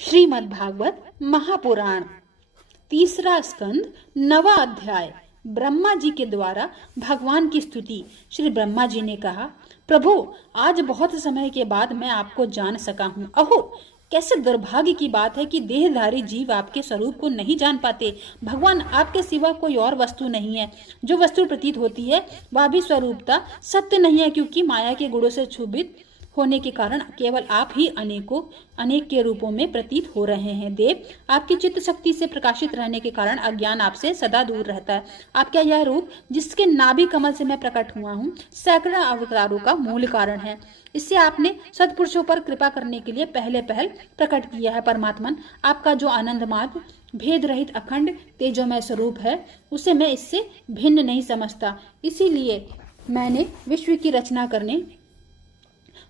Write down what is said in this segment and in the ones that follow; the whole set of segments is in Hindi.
श्रीमद् भागवत महापुराण, तीसरा स्कंद, 9वां अध्याय। ब्रह्मा जी के द्वारा भगवान की स्तुति। श्री ब्रह्मा जी ने कहा, प्रभु, आज बहुत समय के बाद मैं आपको जान सका हूँ। अहो, कैसे दुर्भाग्य की बात है कि देहधारी जीव आपके स्वरूप को नहीं जान पाते। भगवान, आपके सिवा कोई और वस्तु नहीं है। जो वस्तु प्रतीत होती है वह भी स्वरूपता सत्य नहीं है, क्योंकि माया के गुणों से क्षुभित होने के कारण केवल आप ही अनेक के रूपों में प्रतीत हो रहे हैं। देव, आपकी चित्त शक्ति से प्रकाशित रहने के कारण अज्ञान आपसे सदा दूर रहता है। आपका यह रूप, जिसके नाभि कमल से मैं प्रकट हुआ हूँ, सैकड़ा अवतारों का मूल कारण है। इससे आपने सत्पुरुषों पर कृपा करने के लिए पहले प्रकट किया है। परमात्मन, आपका जो आनंद मार्ग, भेद रहित अखंड तेजोमय स्वरूप है, उसे मैं इससे भिन्न नहीं समझता। इसीलिए मैंने विश्व की रचना करने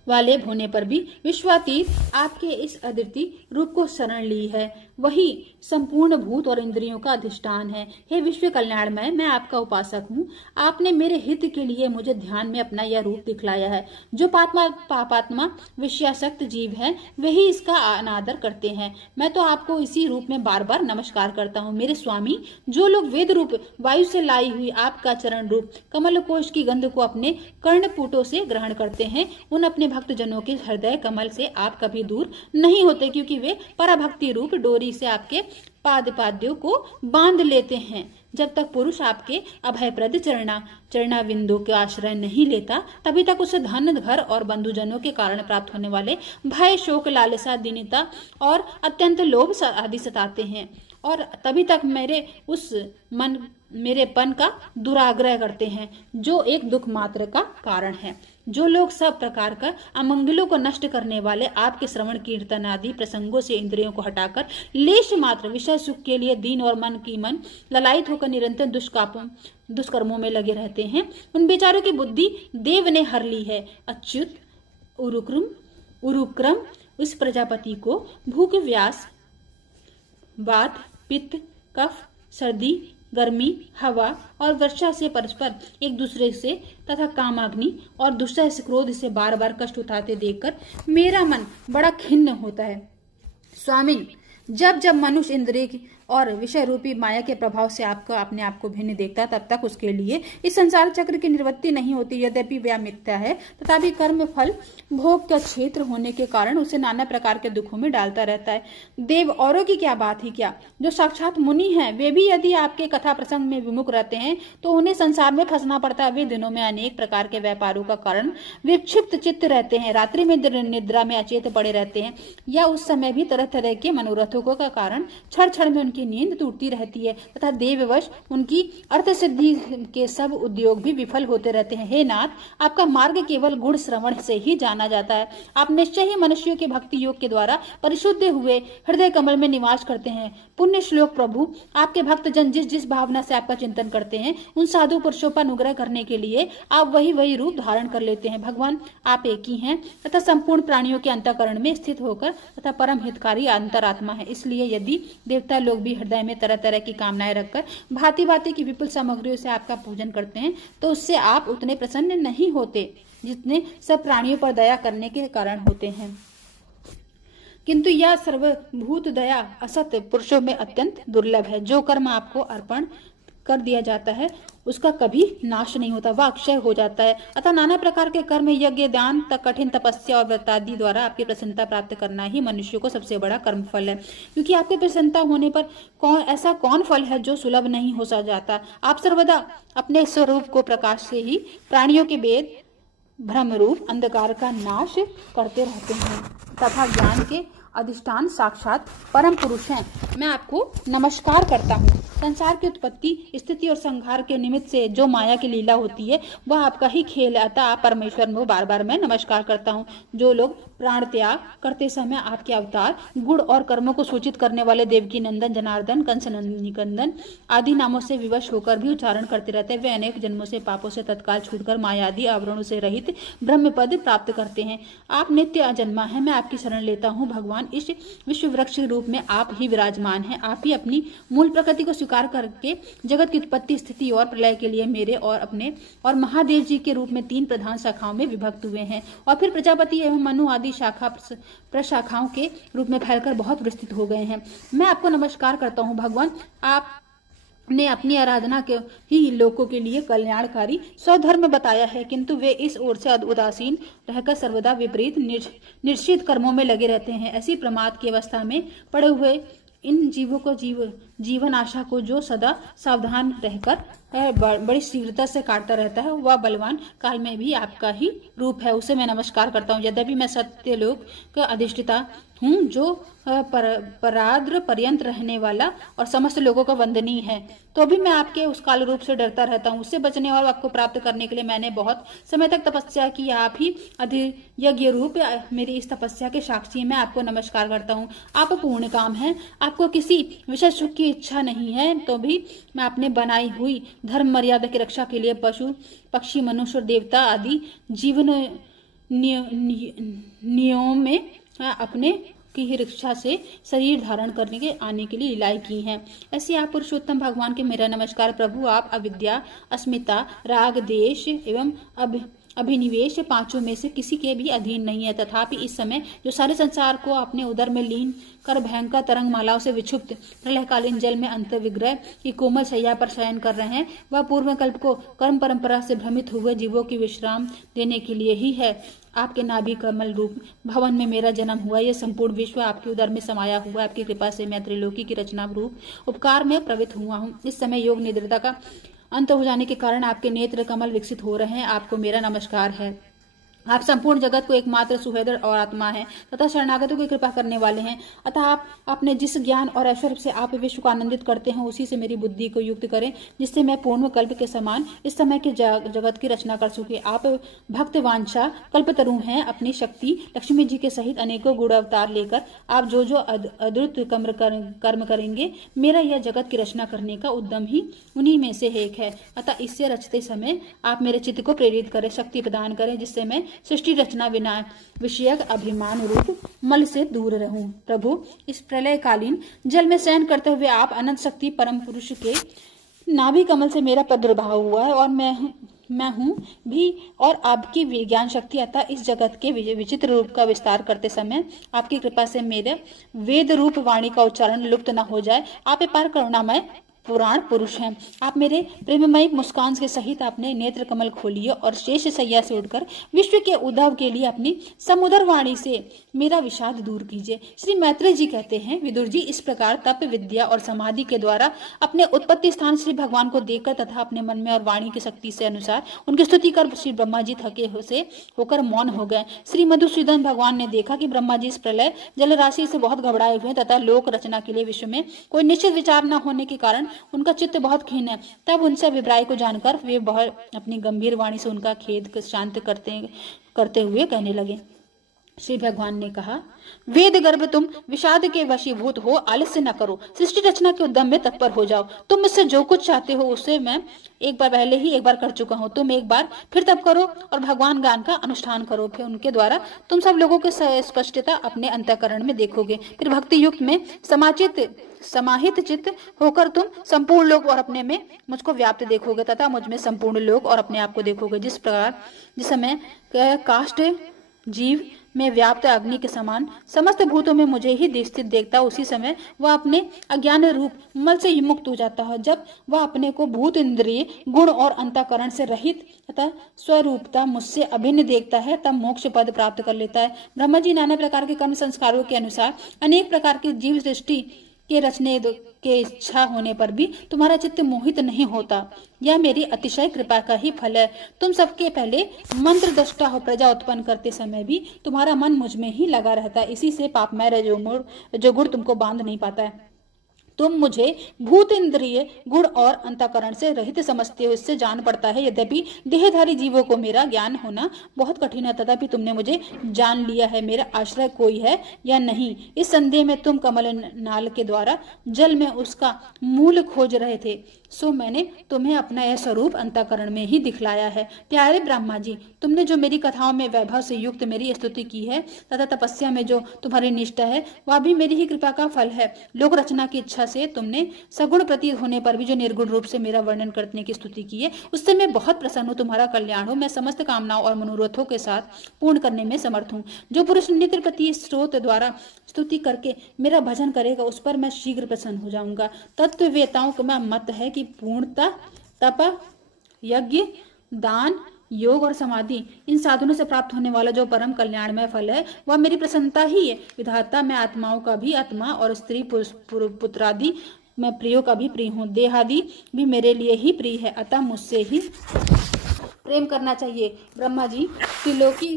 वाले होने पर भी विश्वातीत आपके इस अद्वितीय रूप को शरण ली है। वही संपूर्ण भूत और इंद्रियों का अधिष्ठान है। हे विश्व कल्याणमय, मैं आपका उपासक हूँ। आपने मेरे हित के लिए मुझे ध्यान में अपना यह रूप दिखलाया है। जो पापात्मा विषयासक्त जीव है, वही इसका अनादर करते हैं। मैं तो आपको इसी रूप में बार बार नमस्कार करता हूँ। मेरे स्वामी, जो लोग वेद रूप वायु से लाई हुई आपका चरण रूप कमल कोश की गंध को अपने कर्णपुटों से ग्रहण करते हैं, उन अपने भक्त जनों के हृदय कमल से आप कभी दूर नहीं होते, क्योंकि वे पराभक्ति रूप डोरी से आपके पाद्यों को बांध लेते हैं। जब तक पुरुष आपके अभयप्रद चरणाविंदों के आश्रय नहीं लेता, तभी तक उसे धन, घर और बंधुजनों के कारण प्राप्त होने वाले भय, शोक, लालसा, दीनता और अत्यंत लोभ आदि सताते हैं, और तभी तक मेरे पन का दुराग्रह करते हैं, जो एक दुख मात्र का कारण है। जो लोग सब प्रकार का अमंगलों को नष्ट करने वाले आपके श्रवण, कीर्तन आदि प्रसंगों से इंद्रियों को हटाकर लेश मात्र विषय सुख के लिए दीन और मन ललायित होकर निरंतर दुष्कर्मों में लगे रहते हैं, उन बेचारों की बुद्धि देव ने हर ली है। अच्युत उरुक्रम उस प्रजापति को भूख, व्यास, वात, पित्त, कफ, सर्दी, गर्मी, हवा और वर्षा से परस्पर एक दूसरे से तथा कामाग्नि और दुष्ट क्रोध से बार बार कष्ट उठाते देखकर मेरा मन बड़ा खिन्न होता है। स्वामी, जब जब मनुष्य इंद्रिय और विषय रूपी माया के प्रभाव से अपने आप को भिन्न देखता, तब तक उसके लिए इस संसार चक्र की निवृत्ति नहीं होती। यद्यपि वह मिथ्या है, तथापि कर्म फल भोग का क्षेत्र होने के कारण उसे नाना प्रकार के दुखों में डालता रहता है। देव, औरों की क्या बात ही क्या, जो साक्षात मुनि हैं, वे भी यदि आपके कथा प्रसंग में विमुख रहते हैं तो उन्हें संसार में फंसना पड़ता है। वे दिनों में अनेक प्रकार के व्यापारों का कारण विक्षिप्त चित्त रहते हैं, रात्रि में निद्रा में अचेत पड़े रहते हैं, या उस समय भी तरह तरह के मनोरथों का कारण क्षण क्षण में की नींद टूटती रहती है, तथा देववश उनकी अर्थ सिद्धि के सब उद्योग भी विफल होते रहते हैं। हे नाथ, आपका मार्ग केवल गुण श्रवण से ही जाना जाता है। आप निश्चय ही मनुष्यों के भक्ति योग के द्वारा परिशुद्ध हुए हृदय कमल में निवास करते हैं। पुण्य श्लोक प्रभु, आपके भक्त जन जिस जिस भावना से आपका चिंतन करते हैं, उन साधु पुरुषों पर अनुग्रह करने के लिए आप वही रूप धारण कर लेते हैं। भगवान, आप एक ही हैं तथा संपूर्ण प्राणियों के अंतःकरण में स्थित होकर तथा परम हितकारी अंतरात्मा है। इसलिए यदि देवता लोग भी हृदय में तरह तरह की कामनाएं रखकर भांति भांति की विपुल सामग्रियों से आपका पूजन करते हैं, तो उससे आप उतने प्रसन्न नहीं होते जितने सब प्राणियों पर दया करने के कारण होते हैं। किंतु यह सर्वभूत दया असत पुरुषों में अत्यंत दुर्लभ है। जो कर्म आपको अर्पण कर दिया जाता है, उसका कभी नाश नहीं होता, वह अक्षय हो जाता है। अतः नाना प्रकार के कर्म, यज्ञ, दान तक कठिन तपस्या और व्रत आदि द्वारा आपकी प्रसन्नता प्राप्त करना ही मनुष्य को सबसे बड़ा कर्म फल है। क्योंकि आपकी प्रसन्नता होने पर ऐसा कौन फल है जो सुलभ नहीं हो जाता। आप सर्वदा अपने स्वरूप को प्रकाश से ही प्राणियों के वेद भ्रम रूप अंधकार का नाश करते रहते हैं, तथा ज्ञान के अधिष्ठान साक्षात परम पुरुष हैं। मैं आपको नमस्कार करता हूँ। संसार की उत्पत्ति, स्थिति और संहार के निमित्त से जो माया की लीला होती है, वह आपका ही खेल है। अतः आप परमेश्वर में बार बार मैं नमस्कार करता हूँ। जो लोग प्राण त्याग करते समय आपके अवतार, गुण और कर्मों को सूचित करने वाले देवकी नंदन, जनार्दन, कंस निकंदन आदि नामों से विवश होकर भी उच्चारण करते रहते हैं, वे अनेक जन्मों से पापों से तत्काल छूटकर माया आदि आवरणों से रहित ब्रह्म पद प्राप्त करते हैं। आप नित्य अजन्मा है, मैं आपकी शरण लेता हूँ। भगवान, इस विश्व वृक्ष रूप में आप ही विराजमान हैं। आप ही अपनी मूल प्रकृति को स्वीकार करके जगत की उत्पत्ति, स्थिति और प्रलय के लिए मेरे और अपने और महादेव जी के रूप में 3 प्रधान शाखाओं में विभक्त हुए हैं और फिर प्रजापति एवं मनु आदि शाखा प्रशाखाओं के रूप में फैलकर बहुत विस्तृत हो गए हैं। मैं आपको नमस्कार करता हूँ भगवान। आप ने अपनी आराधना के ही लोगों के लिए कल्याणकारी स्वधर्म बताया है, किंतु वे इस ओर से उदासीन रहकर सर्वदा विपरीत निश्चित कर्मों में लगे रहते हैं। ऐसी प्रमाद की अवस्था में पड़े हुए इन जीवों को जीवन आशा को जो सदा सावधान रहकर बड़ी शीघ्रता से काटता रहता है, वह बलवान काल में भी आपका ही रूप है, उसे मैं नमस्कार करता हूँ। यद्यपि मैं सत्यलोक का अधिष्ठिता हूँ, जो पराद्र पर्यंत रहने वाला और समस्त लोगों का वंदनीय है, तो भी मैं आपके उस काल रूप से डरता रहता हूँ। उससे बचने और आपको प्राप्त करने के लिए मैंने बहुत समय तक तपस्या की। आप ही अधियज्ञ रूप मेरी इस तपस्या के साक्षी, मैं आपको नमस्कार करता हूँ। आप पूर्ण काम हैं, आपको किसी विशेष सुख की इच्छा नहीं है, तो भी मैं अपने बनाई हुई धर्म मर्यादा की रक्षा के लिए पशु पक्षी मनुष्य देवता आदि जीवन नियमों में अपने की ही रक्षा से शरीर धारण करने के आने के लिए लीलाएं की हैं। ऐसे आप पुरुषोत्तम भगवान के मेरा नमस्कार। प्रभु, आप अविद्या, अस्मिता, राग, देश एवं अभिनिवेश पांचों में से किसी के भी अधीन नहीं है। तथापि इस समय जो सारे संसार को अपने उदर में लीन कर भयंकर तरंग मालाओं से विक्षुब्ध प्रलयकालीन जल में अंत विग्रह की कोमल शैया पर शयन कर रहे हैं, वह पूर्व कल्प को कर्म परंपरा से भ्रमित हुए जीवों की विश्राम देने के लिए ही है। आपके नाभि कमल रूप भवन में मेरा जन्म हुआ। यह संपूर्ण विश्व आपके उदर में समाया हुआ। आपकी कृपा से मैं त्रिलोकी की रचना रूप उपकार में प्रवृत्त हुआ हूँ। इस समय योग निद्रता का अंत हो जाने के कारण आपके नेत्र कमल विकसित हो रहे हैं। आपको मेरा नमस्कार है। आप संपूर्ण जगत को एकमात्र सुहृदय और आत्मा है तथा शरणागतों की कृपा करने वाले हैं। अतः आप अपने जिस ज्ञान और ऐश्वर्य से आप विश्व को आनंदित करते हैं, उसी से मेरी बुद्धि को युक्त करें, जिससे मैं पूर्ण कल्प के समान इस समय के जगत की रचना कर सके। आप भक्त वांछा कल्पतरु हैं। अपनी शक्ति लक्ष्मी जी के सहित अनेकों गुण अवतार लेकर आप जो जो अद्भुत कर्म करेंगे, मेरा यह जगत की रचना करने का उद्यम ही उन्हीं में से एक है। अतः इससे रचते समय आप मेरे चित्त को प्रेरित करें, शक्ति प्रदान करें, जिससे मैं सृष्टि रचना विषयक अभिमान रूप मल से दूर रहूं। प्रभु, इस प्रलयकालीन जल में शयन करते हुए आप अनंत शक्ति परम पुरुष के नाभि कमल से मेरा प्रादुर्भाव हुआ है और मैं हूँ भी और आपकी विज्ञान शक्ति। अतः इस जगत के विचित्र रूप का विस्तार करते समय आपकी कृपा से मेरे वेद रूप वाणी का उच्चारण लुप्त न हो जाए। आप अपार करुणामय पुराण पुरुष हैं। आप मेरे प्रेममयी मुस्कान के सहित अपने नेत्र कमल खोलिए और शेष सैया से उठकर विश्व के उद्भव के लिए अपनी समुद्र वाणी से मेरा विषाद दूर कीजिए। श्री मैत्रेय जी कहते हैं, विदुर जी इस प्रकार तप, विद्या और समाधि के द्वारा अपने उत्पत्ति स्थान श्री भगवान को देखकर तथा अपने मन में और वाणी की शक्ति से अनुसार उनकी स्तुति कर श्री ब्रह्मा जी थके से होकर मौन हो गए। श्री मधुसूदन भगवान ने देखा कि ब्रह्मा जी इस प्रलय जल राशि से बहुत घबराए हुए तथा लोक रचना के लिए विश्व में कोई निश्चित विचार न होने के कारण उनका चित्त बहुत खीन है। तब उनसे अभिप्राय को जानकर वे बहुत अपनी गंभीर वाणी से उनका खेद शांत करते हुए कहने लगे। श्री भगवान ने कहा, वेद गर्भ तुम विषाद के वशीभूत हो, आलस्य न करो, सृष्टि रचना के उद्यम में तत्पर हो जाओ। तुम मुझसे जो कुछ चाहते हो उसे मैं एक बार पहले ही एक बार कर चुका हूँ। तुम एक बार फिर तप करो और भगवान ज्ञान का अनुष्ठान करो। फिर उनके द्वारा तुम सब लोगों की स्पष्टता अपने अंतःकरण में देखोगे। फिर भक्ति युक्त में समाहित चित्त होकर तुम संपूर्ण लोक और अपने में मुझको व्याप्त देखोगे तथा मुझ में संपूर्ण लोक और अपने आप को देखोगे। जिस समय काष्ठ जीव में व्याप्त अग्नि के समान समस्त भूतों में मुझे ही स्थित देखता, उसी समय वह अपने अज्ञान रूप मल से मुक्त हो जाता है। जब वह अपने को भूत, इंद्रिय, गुण और अंतःकरण से रहित तथा स्वरूपता मुझसे अभिन्न देखता है, तब मोक्ष पद प्राप्त कर लेता है। ब्रह्मा जी नाना प्रकार के कर्म संस्कारों के अनुसार अनेक प्रकार की जीव सृष्टि के रचने के इच्छा होने पर भी तुम्हारा चित्त मोहित नहीं होता। यह मेरी अतिशय कृपा का ही फल है। तुम सबके पहले मंत्र दृष्टा हो, प्रजा उत्पन्न करते समय भी तुम्हारा मन मुझ में ही लगा रहता है। इसी से पापमय रजोगुण तुमको बांध नहीं पाता है। तुम मुझे भूत, इंद्रिय, गुण और अंतःकरण से रहित समझते हो, इससे जान पड़ता है। यद्यपि देहधारी जीवों को मेरा ज्ञान होना बहुत कठिन है, तथापि तुमने मुझे जान लिया है। मेरा आश्रय कोई है या नहीं, इस संदेह में तुम कमल नाल के द्वारा जल में उसका मूल खोज रहे थे, सो मैंने तुम्हें अपना यह स्वरूप अंतःकरण में ही दिखलाया है। प्यारे ब्रह्मा जी, तुमने जो मेरी कथाओं में वैभव से युक्त मेरी स्तुति की है तथा तपस्या में जो तुम्हारी निष्ठा है, वह भी मेरी ही कृपा का फल है। लोक रचना की इच्छा से तुमने सगुण प्रतीत होने पर भी जो निर्गुण रूप से मेरा वर्णन करने की स्तुति की है, उससे मैं बहुत प्रसन्न हूँ। तुम्हारा कल्याण हो। मैं समस्त कामनाओं और मनोरथों के साथ पूर्ण करने में समर्थ हूँ। जो पुरुष नित्य प्रति स्रोत द्वारा स्तुति करके मेरा भजन करेगा, उस पर मैं शीघ्र प्रसन्न हो जाऊंगा। तत्ववेताओं का मत है कि पूर्णता, तप, यज्ञ, दान, योग और समाधि, इन साधनों से प्राप्त होने वाला जो परम कल्याणमय फल है, वह मेरी प्रसन्नता ही है। विधाता, मैं आत्माओं का भी आत्मा और स्त्री पुत्रादि मैं प्रियों का भी प्रिय हूँ। देहादि भी मेरे लिए ही प्रिय है, अतः मुझसे ही प्रेम करना चाहिए। ब्रह्मा जी, त्रिलोकी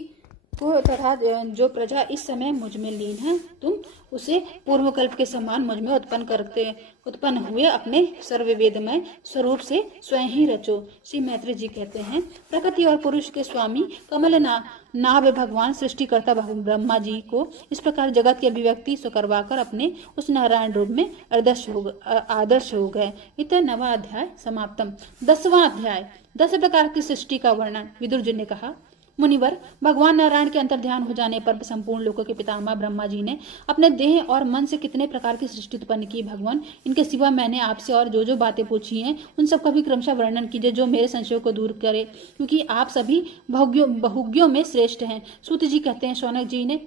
को तथा जो प्रजा इस समय मुझ में लीन है, तुम उसे पूर्व कल्प के समान मुझ में उत्पन्न हुए अपने सर्ववेदमय स्वरूप से स्वयं ही रचो। श्री मैत्री जी कहते हैं, प्रकृति और पुरुष के स्वामी कमल नाभ भगवान सृष्टिकर्ता ब्रह्मा जी को इस प्रकार जगत की अभिव्यक्ति करवाकर अपने उस नारायण रूप में आदर्श हो गए। इतना नवा अध्याय समाप्तम। 10वां अध्याय, 10 प्रकार की सृष्टि का वर्णन। विदुर जी ने कहा, मुनिवर, भगवान नारायण के अंतर ध्यान हो जाने पर संपूर्ण लोकों के पितामह ब्रह्मा जी ने अपने देह और मन से कितने प्रकार की सृष्टि उत्पन्न की। भगवान, इनके सिवा मैंने आपसे और जो बातें पूछी हैं, उन सब का भी क्रमशः वर्णन कीजिए, जो मेरे संशयों को दूर करे, क्योंकि आप सभी बहुज्ञों में श्रेष्ठ हैं। सूत जी कहते हैं, शौनक जी ने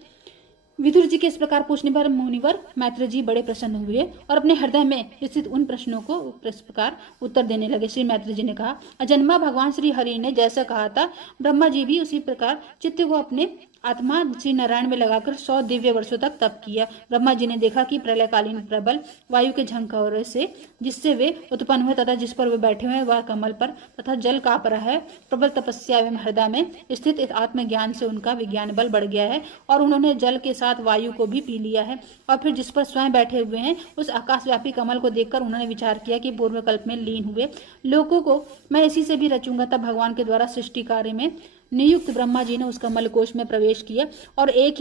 विदुर जी के इस प्रकार पूछने पर मुनिवर मैत्री जी बड़े प्रसन्न हुए और अपने हृदय में स्थित उन प्रश्नों को इस प्रकार उत्तर देने लगे। श्री मैत्री जी ने कहा, अजन्मा भगवान श्री हरि ने जैसा कहा था, ब्रह्मा जी भी उसी प्रकार चित्त को अपने आत्मा श्री नारायण में लगाकर 100 दिव्य वर्षों तक तप किया। ब्रह्मा जी ने देखा कि प्रलयकालीन प्रबल वायु के झंकार से जिससे वे उत्पन्न हुए तथा जिस पर वे बैठे हुए वह कमल पर तथा जल कांप रहा है, प्रबल तपस्या एवं हृदय में स्थित इस आत्मज्ञान से उनका विज्ञान बल बढ़ गया है और उन्होंने जल के साथ वायु को भी पी लिया है। और फिर जिस पर स्वयं बैठे हुए हैं, उस आकाशव्यापी कमल को देखकर उन्होंने विचार किया कि पूर्व कल्प में लीन हुए लोगों को मैं इसी से भी रचूंगा। तब भगवान के द्वारा सृष्टि कार्य में नियुक्त ब्रह्मा जी ने उस कमल कोश में प्रवेश किया और एक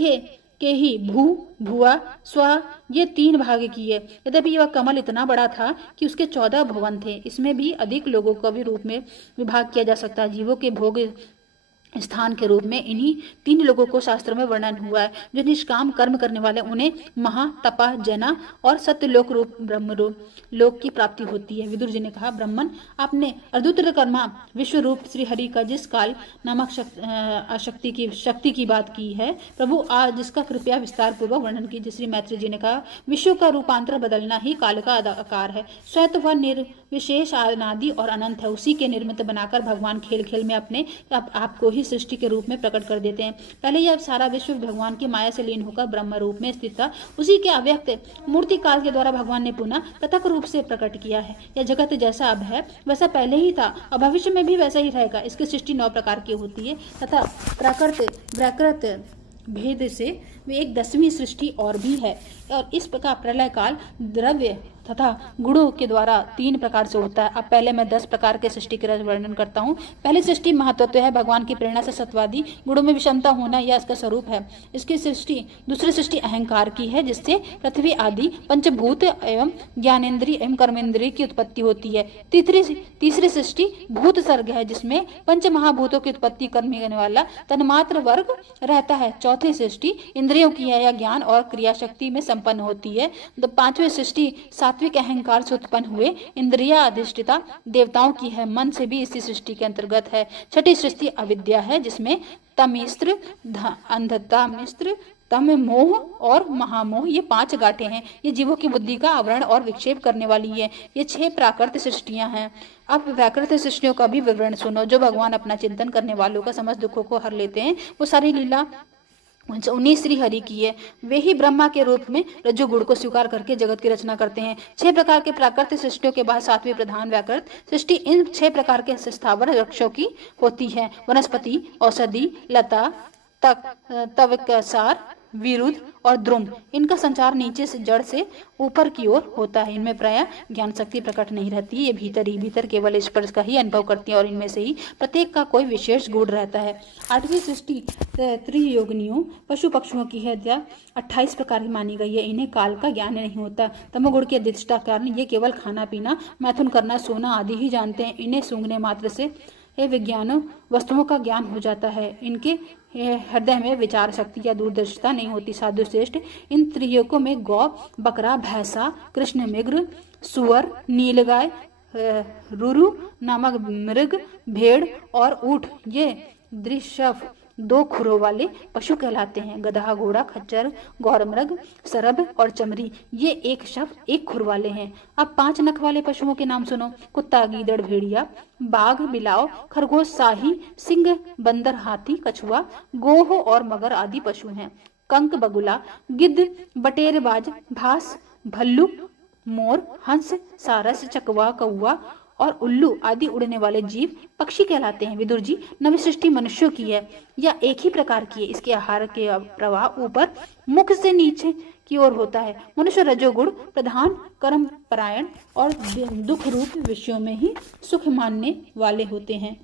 के ही भू, भुआ, स्व ये 3 भाग किए। यद्यपि यह कमल इतना बड़ा था कि उसके 14 भवन थे। इसमें भी अधिक लोगों को भी रूप में विभाग किया जा सकता है। जीवों के भोग स्थान के रूप में इन्हीं 3 लोगों को शास्त्रों में वर्णन हुआ है। जो निष्काम कर्म करने वाले उन्हें महा, तपा, जना और सत्यलोक रूप ब्रह्म रूप लोक की प्राप्ति होती है। विदुर जी ने कहा, ब्रह्मन, आपने अर्धुतर कर्मा विश्व रूप श्री हरि का जिस काल नामक शक्ति की बात की है, प्रभु आज जिसका कृपया विस्तार पूर्वक वर्णन कीजिए। श्री मैत्री जी ने कहा, विश्व का रूपांतर बदलना ही काल का आकार है। स्वयं वह निर्विशेष, अनादि और अनंत है। उसी के निर्मित बनाकर भगवान खेल खेल में अपने आपको ही सृष्टि के रूप में प्रकट कर देते हैं। पहले यह सारा विश्व भगवान की माया से लीन होकर ब्रह्म रूप में स्थित था। उसी के अव्यक्त मूर्ति काल के द्वारा भगवान ने पुनः पृथक रूप से प्रकट किया है। यह जगत जैसा अब है वैसा पहले ही था और भविष्य में भी वैसा ही रहेगा। इसकी सृष्टि 9 प्रकार की होती है तथा प्राकृत भेद से वे एक 10वीं सृष्टि और भी है। और इस प्रकार प्रलय काल द्रव्य तथा गुणों के द्वारा 3 प्रकार से होता है। अब पहले मैं 10 प्रकार के सृष्टि का वर्णन करता हूँ। पहली सृष्टि महत्त्व है। भगवान की प्रेरणा से सत्वादी गुणों में विषमता होना यह इसका स्वरूप है। इसकी सृष्टि दूसरी सृष्टि अहंकार की है, जिससे पृथ्वी आदि पंचभूत एवं ज्ञानेन्द्रिय एवं कर्मेंद्रिय की उत्पत्ति होती है। तीसरी सृष्टि भूत सर्ग है, जिसमें पंच महाभूतों की उत्पत्ति करने वाला तन्मात्र वर्ग रहता है। चौथी सृष्टि इंद्रियों की है, यह ज्ञान और क्रिया शक्ति में संपन्न होती है। 5वीं सृष्टि सात्विक अहंकार से उत्पन्न हुए इंद्रिया अधिष्ठिता देवताओं की है, मन से भी इसी सृष्टि के अंतर्गत है। 6ठी सृष्टि अविद्या है, जिसमें तमिस्त्र, अंधता मिस्त्र, तम मोह और महामोह ये 5 गांठें हैं। ये जीवों की बुद्धि का आवरण और विक्षेप करने वाली है। ये 6 प्राकृत सृष्टियां हैं। अब व्याकृत सृष्टियों का भी विवरण सुनो। जो भगवान अपना चिंतन करने वालों का समस्त दुखों को हर लेते हैं, वो सारी लीला 19 श्री हरि की है। वे ही ब्रह्मा के रूप में रज्जुगुण को स्वीकार करके जगत की रचना करते हैं। 6 प्रकार के प्राकृतिक सृष्टियों के बाद 7वीं प्रधान व्याकृत सृष्टि इन 6 प्रकार के स्थावर वृक्षों की होती है। वनस्पति, औषधि, लता, तवकसार, विरुद्ध और द्रुम। इनका संचार नीचे से जड़ से ऊपर की ओर होता है। इनमें प्राय ज्ञान शक्ति प्रकट नहीं रहती। ये भीतर केवल स्पर्श का ही अनुभव करती है और इनमें से ही प्रत्येक का कोई विशेष गुण रहता है। 8वीं सृष्टि त्रियोगिनियों पशु पक्षियों की है, 28 प्रकार की मानी गई है। इन्हें काल का ज्ञान नहीं होता। तमोगुण के अधिष्ठा कारण ये केवल खाना पीना, मैथुन करना, सोना आदि ही जानते हैं। इन्हें सूंघने मात्र से ये विज्ञानों वस्तुओं का ज्ञान हो जाता है। इनके हृदय में विचार शक्ति या दूरदर्शिता नहीं होती। साधु श्रेष्ठ, इन त्रियों में गौ, बकरा, भैंसा, कृष्ण मृग, सुअर, नीलगाय, रुरु नामक मृग, भेड़ और ऊंट, ये दृश्यव 2 खुरों वाले पशु कहलाते हैं। गधा, घोड़ा, खच्चर, गौरमृग, सरभ और चमरी, ये एक शव 1 खुर वाले हैं। अब 5 नख वाले पशुओं के नाम सुनो। कुत्ता, गीदड़, भेड़िया, बाघ, बिलाव, खरगोश, शाही, सिंह, बंदर, हाथी, कछुआ, गोह और मगर आदि पशु हैं। कंक, बगुला, गिद्ध, बटेरबाज, भास, भल्लू, मोर, हंस, सारस, चकवा, कौवा और उल्लू आदि उड़ने वाले जीव पक्षी कहलाते हैं। विदुर जी, नवी सृष्टि मनुष्यों की है या एक ही प्रकार की है। इसके आहार के प्रवाह ऊपर मुख से नीचे की ओर होता है। मनुष्य रजोगुण प्रधान, कर्म परायण और दुख रूप विषयों में ही सुख मानने वाले होते हैं।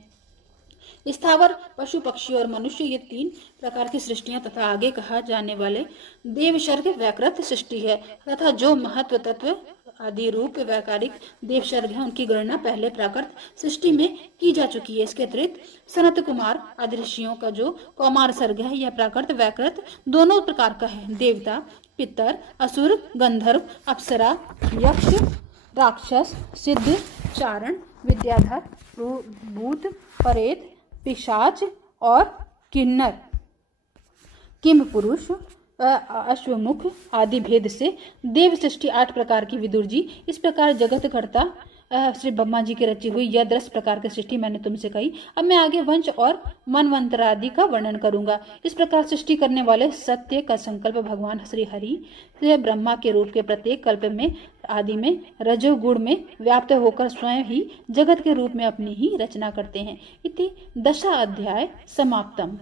स्थावर, पशु, पक्षी और मनुष्य, ये 3 प्रकार की सृष्टियां तथा आगे कहा जाने वाले देवसर्ग वैकृत सृष्टि है तथा जो महत्व तत्व आदि रूप वैकारिक देवसर्ग है, उनकी गणना पहले प्राकृत सृष्टि में की जा चुकी है। इसके अतिरिक्त सनत कुमार आदि ऋषियों का जो कौमार सर्ग है, यह प्राकृत वैकृत दोनों प्रकार का है। देवता, पितर, असुर, गंधर्व, अप्सरा, यक्ष, राक्षस, सिद्ध, चारण, विद्याधर, भूत, प्रेत, पिशाच और किन्नर, किम पुरुष, अश्वमुख आदि भेद से देव सृष्टि 8 प्रकार की। विदुर जी, इस प्रकार जगत कर्ता श्री ब्रह्मा जी की रची हुई यह 10 प्रकार की सृष्टि मैंने तुमसे कही। अब मैं आगे वंश और मनवंतर आदि का वर्णन करूंगा। इस प्रकार सृष्टि करने वाले सत्य का संकल्प भगवान श्री हरि से ब्रह्मा के रूप के प्रत्येक कल्प में आदि में रजोगुण में व्याप्त होकर स्वयं ही जगत के रूप में अपनी ही रचना करते हैं। इति 10 अध्याय समाप्तम।